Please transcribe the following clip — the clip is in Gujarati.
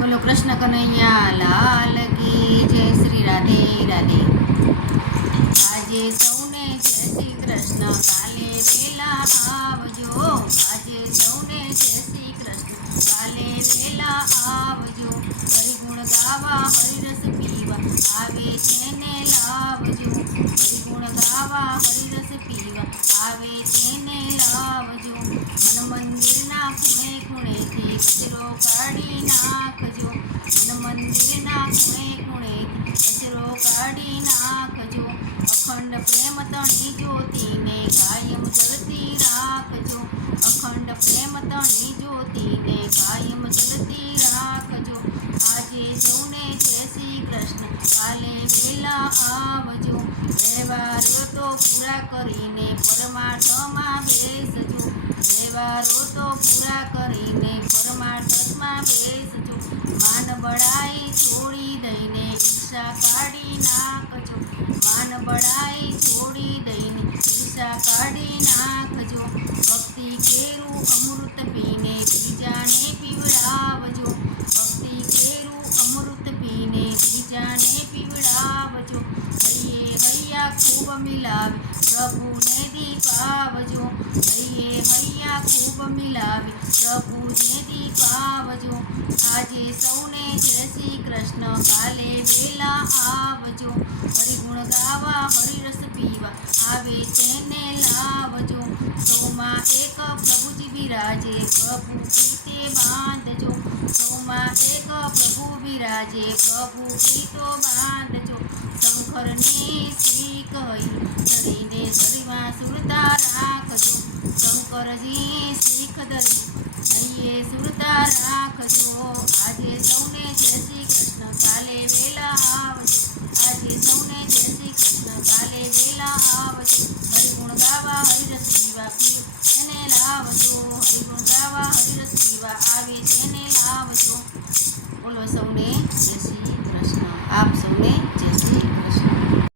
બોલો કૃષ્ણ કનૈયા લાલ કી જય શ્રી રાધે રાધે। આજે સૌને જય શ્રી કૃષ્ણ, કાલે વેલા આવજો। આજે સૌને જય શ્રી કૃષ્ણ, કાલે વેલા આવજો। હરિગુણ ગાવા હરિરસ પીવા આવે તેને લાવજો। હરિગુણ ગાવા હરિરસ પીવા આવે તેને લાવજો। મન મંદિરના ખૂણે ખૂણેથી કચરો કાઢી નાખજો। મન મંદિરના ખૂણે ખૂણેથી કચરો કાઢી નાખજો। અખંડ પ્રેમ તણી જ્યોતિને કાયમ જલતી રાખજો। અખંડ પ્રેમ તણી જ્યોતિને કાયમ જલતી રાખજો। આજે સૌને જય શ્રી કૃષ્ણ, કાલે વેલા આવજો। વ્યવહારો તો પૂરા કરીને પરમાર્થમાં બેસજો। વ્યવહારો તો પૂરા કરીને પરમાર્થમાં બેસજો। માન બળાઈ છોડી દઈને ઈર્ષા કાઢી નાખજો। માન બળાઈ છોડી દઈને ઈર્ષા કાઢી નાખજો। ભક્તિ કેરું અમૃત પીને બીજાને પીવડાવજો। ભક્તિ કેરું અમૃત પીને બીજાને પીવડાવજો। હૈયે હૈયા ખૂબ મિલાવી પ્રભુને દીપાવજો। હૈયે હૈયા ખૂબ મિલાવી પ્રભુને દીપાવજો। આજે સૌને જય શ્રી કૃષ્ણ, કાલે વેલા આવજો। હરિગુણ ગાવા હરિરસ પીવા આવે તેને લાવજો। સૌમાં એક પ્રભુજી બિરાજે પ્રભુ પ્રીતે બાંધજો। સૌમાં એક પ્રભુ બિરાજે પ્રભુ પ્રીતો બાંધજો। શંકરની શીખ હઈ ધરીને ધરીમાં સુરતા રાખજો। શંકરજી શીખ ધરી હૈયે સુરતા રાખજો। આજે સૌને જય શ્રી કૃષ્ણ, કાલે વેલા આવજો। આજે સૌને જય શ્રી કૃષ્ણ, કાલે વેલા આવજો। હરિગુણ ગાવા હરિરસ પીવા તેને લાવજો। હરિગુણ ગાવા હરિરસ પીવા આવે તેને લાવજો। બોલો સૌને